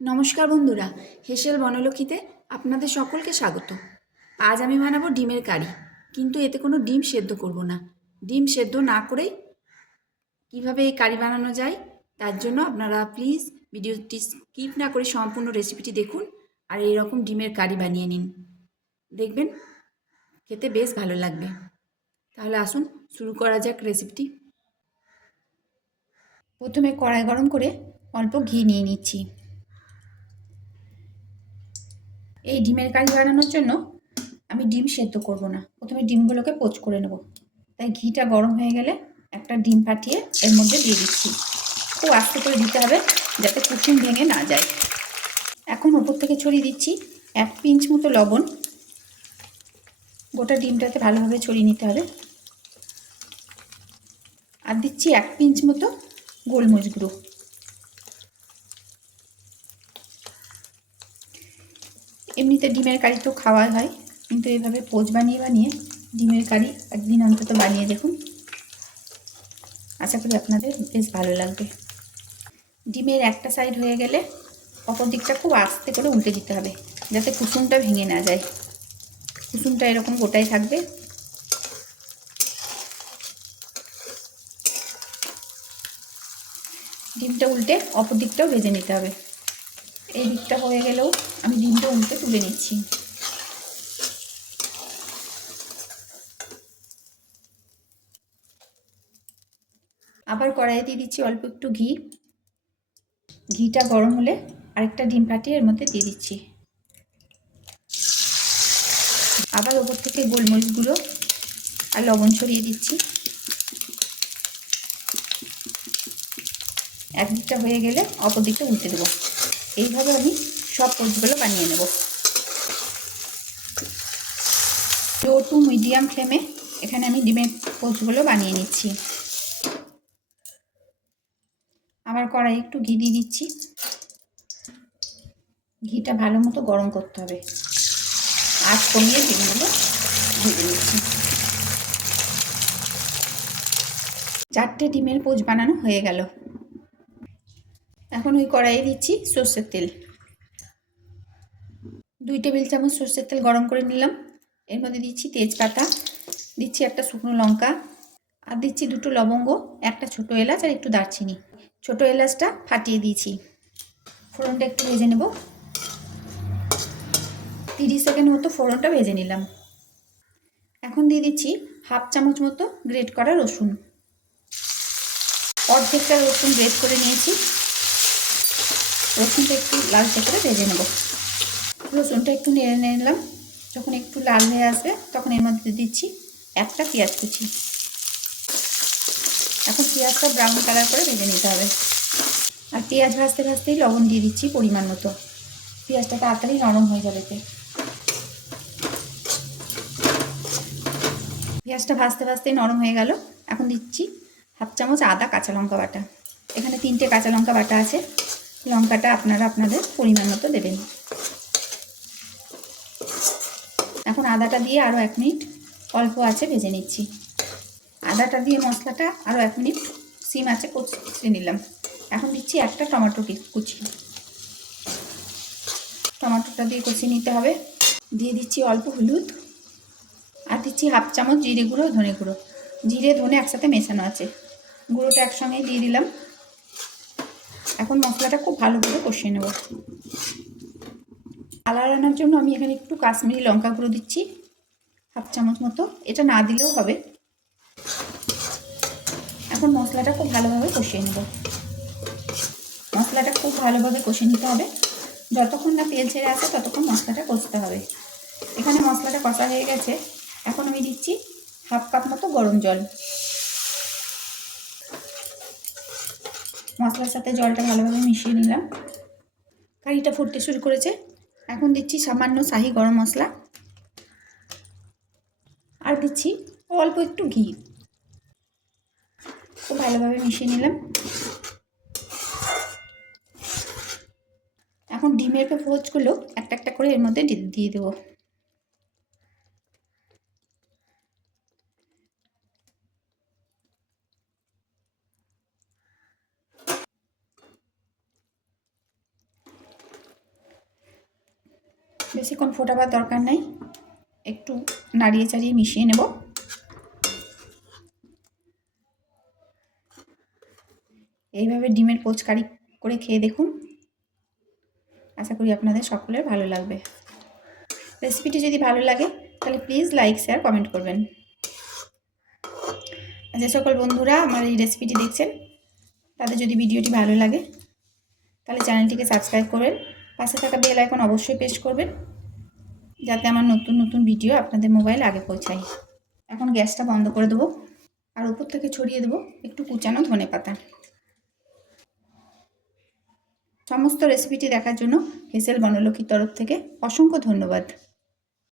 নমস্কার বন্ধুরা, হেসেল বনলক্ষীতে আপনাদের সকলকে স্বাগত। আজ আমি বানাবো ডিমের কারি, কিন্তু এতে কোনো ডিম সেদ্ধ করব না। ডিম সেদ্ধ না করেই কীভাবে এই কারি বানানো যায়, তার জন্য আপনারা প্লিজ ভিডিওটি স্কিপ না করে সম্পূর্ণ রেসিপিটি দেখুন আর এই রকম ডিমের কারি বানিয়ে নিন। দেখবেন খেতে বেশ ভালো লাগবে। তাহলে আসুন শুরু করা যাক রেসিপিটি। প্রথমে কড়াই গরম করে অল্প ঘি নিয়ে নিচ্ছি। এই ডিমের কারি বানানোর জন্য আমি ডিম সেদ্ধ করব না। প্রথমে ডিমগুলোকে পোচ করে নেব। তাই ঘিটা গরম হয়ে গেলে একটা ডিম ফাটিয়ে এর মধ্যে দিয়ে দিচ্ছি। খুব আস্তে করে দিতে হবে যাতে কুসুম ভেঙে না যায়। এখন ওপর থেকে ছড়িয়ে দিচ্ছি এক পিঞ্চ মতো লবণ। গোটা ডিমটাতে ভালোভাবে ছড়িয়ে নিতে হবে। আর দিচ্ছি এক পিঞ্চ মতো গোলমরিচ গুঁড়ো। এমনিতে ডিমের কারি তো খাওয়া হয়, কিন্তু এইভাবে পোচ বানিয়ে বানিয়ে ডিমের কারি একদিন অন্তত বানিয়ে দেখুন। আশা করি আপনাদের বেশ ভালো লাগবে। ডিমের একটা সাইড হয়ে গেলে অপর দিকটা খুব আস্তে করে উল্টে দিতে হবে, যাতে কুসুমটা ভেঙে না যায়। কুসুমটা এরকম গোটাই থাকবে। ডিমটা উল্টে অপর দিকটাও ভেজে নিতে হবে। এই দিকটা হয়ে গেলেও আমি ডিমটা উল্টে তুলে নিচ্ছি। আবার কড়াইয়ে দিয়ে দিচ্ছি অল্প একটু ঘি। ঘিটা গরম হলে আরেকটা ডিম ফাটিয়ে এর মধ্যে দিয়ে দিচ্ছি। আবার ওপর থেকে গোলমরিচগুলো আর লবণ ছড়িয়ে দিচ্ছি। একদিকটা হয়ে গেলে অপর দিকটা উল্টে দেবো। এইভাবে আমি সব পোচগুলো বানিয়ে নেব। লো টু মিডিয়াম ফ্লেমে এখানে আমি ডিমের পোচগুলো বানিয়ে নিচ্ছি। আবার কড়াই একটু ঘি দিয়ে দিচ্ছি। ঘিটা ভালো মতো গরম করতে হবে। আজ কমিয়ে ডিমগুলো ভেজে নিচ্ছি। চারটে ডিমের পোচ বানানো হয়ে গেল। এখন ওই কড়াইয়ে দিচ্ছি সর্ষের তেল। দুই টেবিল চামচ সর্ষের তেল গরম করে নিলাম। এর মধ্যে দিচ্ছি তেজপাতা, দিচ্ছি একটা শুকনো লঙ্কা, আর দিচ্ছি দুটো লবঙ্গ, একটা ছোটো এলাচ আর একটু দারচিনি। ছোটো এলাচটা ফাটিয়ে দিয়েছি। ফোড়নটা একটু ভেজে নেব। তিরিশ সেকেন্ড মতো ফোড়নটা ভেজে নিলাম। এখন দিয়ে দিচ্ছি হাফ চামচ মতো গ্রেট করা রসুন। অর্ধেকটা রসুন গ্রেট করে নিয়েছি। রসুনটা একটু লালচে করে ভেজে নেব। রসুনটা একটু নেড়ে নিয়ে নিলাম। যখন একটু লাল হয়ে আসবে, তখন এর মধ্যে দিচ্ছি একটা পেঁয়াজ কুচি। এখন পেঁয়াজটা ব্রাউন কালার করে ভেজে নিতে হবে। আর পেঁয়াজ ভাজতে ভাজতেই লবণ দিয়ে দিচ্ছি পরিমাণ মতো। পেঁয়াজটা তাড়াতাড়ি নরম হয়ে যাবে পেঁয়াজটা ভাজতে ভাজতেই নরম হয়ে গেল। এখন দিচ্ছি হাফ চামচ আদা কাঁচা লঙ্কা বাটা। এখানে তিনটে কাঁচা লঙ্কা বাটা আছে। লঙ্কাটা আপনারা আপনাদের পরিমাণ মতো দেবেন। এখন আদাটা দিয়ে আরও এক মিনিট অল্প আছে ভেজে নিচ্ছি। আদাটা দিয়ে মশলাটা আরও এক মিনিট সিম আছে কষে নিলাম। এখন দিচ্ছি একটা টমেটো কুচি। টমেটোটা দিয়ে কষিয়ে নিতে হবে। দিয়ে দিচ্ছি অল্প হলুদ। আর দিচ্ছি হাফ চামচ জিরে গুঁড়ো, ধনে গুঁড়ো। জিরে, ধনে একসাথে মেশানো আছে। গুঁড়োটা একসঙ্গেই দিয়ে দিলাম। এখন মশলাটা খুব ভালো করে কষিয়ে নেব। কালার আনার জন্য আমি এখানে একটু কাশ্মীরি লঙ্কা গুঁড়ো দিচ্ছি, হাফ চামচ মতো। এটা না দিলেও হবে। এখন মশলাটা খুব ভালোভাবে কষিয়ে নেব। মশলাটা খুব ভালোভাবে কষিয়ে নিতে হবে। যতক্ষণ না তেল ছেড়ে আসে ততক্ষণ মশলাটা কষতে হবে। এখানে মশলাটা কষা হয়ে গেছে। এখন আমি দিচ্ছি হাফ কাপ মতো গরম জল। মশলার সাথে জলটা ভালোভাবে মিশিয়ে নিলাম। কারিটা ফুটতে শুরু করেছে। এখন দিচ্ছি সামান্য শাহি গরম মশলা। আর দিচ্ছি অল্প একটু ঘি। খুব ভালোভাবে মিশিয়ে নিলাম। এখন ডিমের ফোজগুলো একটা একটা করে এর মধ্যে দিয়ে দেবো। বেশিক্ষণ ফোটাবার দরকার নাই। একটু নাড়িয়ে চাড়িয়ে মিশিয়ে নেব। এইভাবে ডিমের পোচকারি করে খেয়ে দেখুন। আশা করি আপনাদের সকলের ভালো লাগবে। রেসিপিটি যদি ভালো লাগে, তাহলে প্লিজ লাইক, শেয়ার, কমেন্ট করবেন। যে সকল বন্ধুরা আমার এই রেসিপিটি দেখছেন, তাদের যদি ভিডিওটি ভালো লাগে, তাহলে চ্যানেলটিকে সাবস্ক্রাইব করবেন। পাশে থাকা বেল আইকন অবশ্যই প্রেস করবেন, যাতে আমার নতুন নতুন ভিডিও আপনাদের মোবাইল আগে পৌঁছায়। এখন গ্যাসটা বন্ধ করে দেবো, আর উপর থেকে ছড়িয়ে দেবো একটু কুচানো ধনে পাতা। সমস্ত রেসিপিটি দেখার জন্য হেসেল বনলক্ষীর তরফ থেকে অসংখ্য ধন্যবাদ।